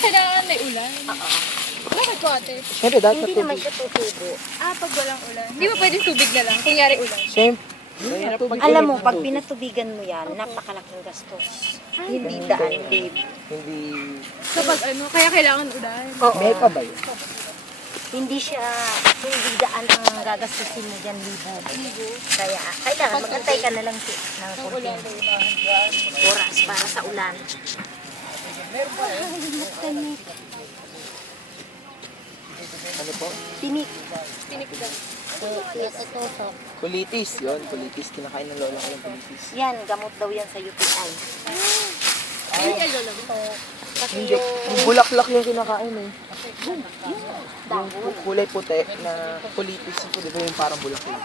kailangan may ulan. Bakit ko ate? Siyempre, dapat Hindi naman siya tutubo. Pag walang ulan. Hindi ba pwedeng tubig na lang? Kunyari ulan. Siyempre. Alam mo, pag pinatubigan mo yan, napakalaking gastos. Hindi daan, babe. Hindi... So pag kaya kailangan ulan. May pa ba yun? Hindi daan ang gagastusin mo dyan, libo. Kaya, kailangan magantay ka na lang ng Ulan. konting oras para sa ulan. Ano po? Tinik. Tinik daw. Tutok. Kulitis. Yun, kulitis. Kinakain ng lola ko yung kulitis. Yan, gamot daw yan sa UTI. Ayun yung lolo mo. Kasi Hindi. Yung bulaklak yung kinakain eh. dahon. Yung kulay puti na kulitis. Yung di ba yung parang bulaklak?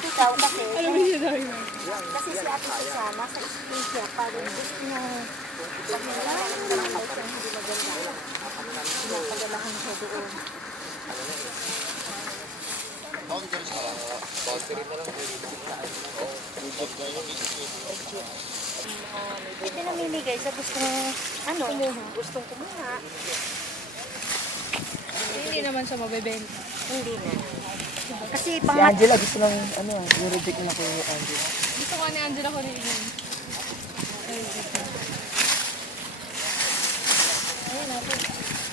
Ikaw kasi, Ano ba siya daw yun? kasi si Ate Susana, sa school siya, parang gusto niya, pag nalaman ng mga ito, hindi maganda. Pinapadalahan siya doon. Ito namimigay sa gustong kumuha. Hindi naman siya mabebenta. Hindi na. Kasi Si pangat, Angela gusto ng ano ah. Yung-reject na ko yung Angela. Gusto ko ni Angela ko rin yun. Ayun ate.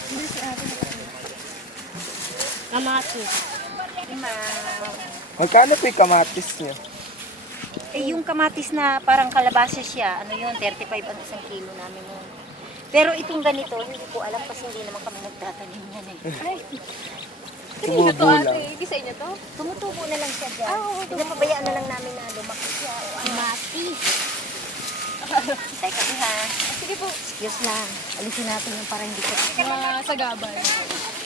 Hindi si ate. kamatis. Magkano po yung kamatis niyo? Yung kamatis na parang kalabasa siya, ano yun, 35 ang isang kilo namin yun. Pero itong ganito, hindi ko alam kasi hindi naman kami nagtatanim yan eh. Ay. Kanino to Tumubo lang. ate? Hindi sa inyo to? Tumutubo na lang siya dyan. Oo, Pinapabayaan na lang namin na lumaki siya. Kamatis. Teka ha. Sige po. Excuse lang. Alisin natin yung para hindi ko. Mga sagabal.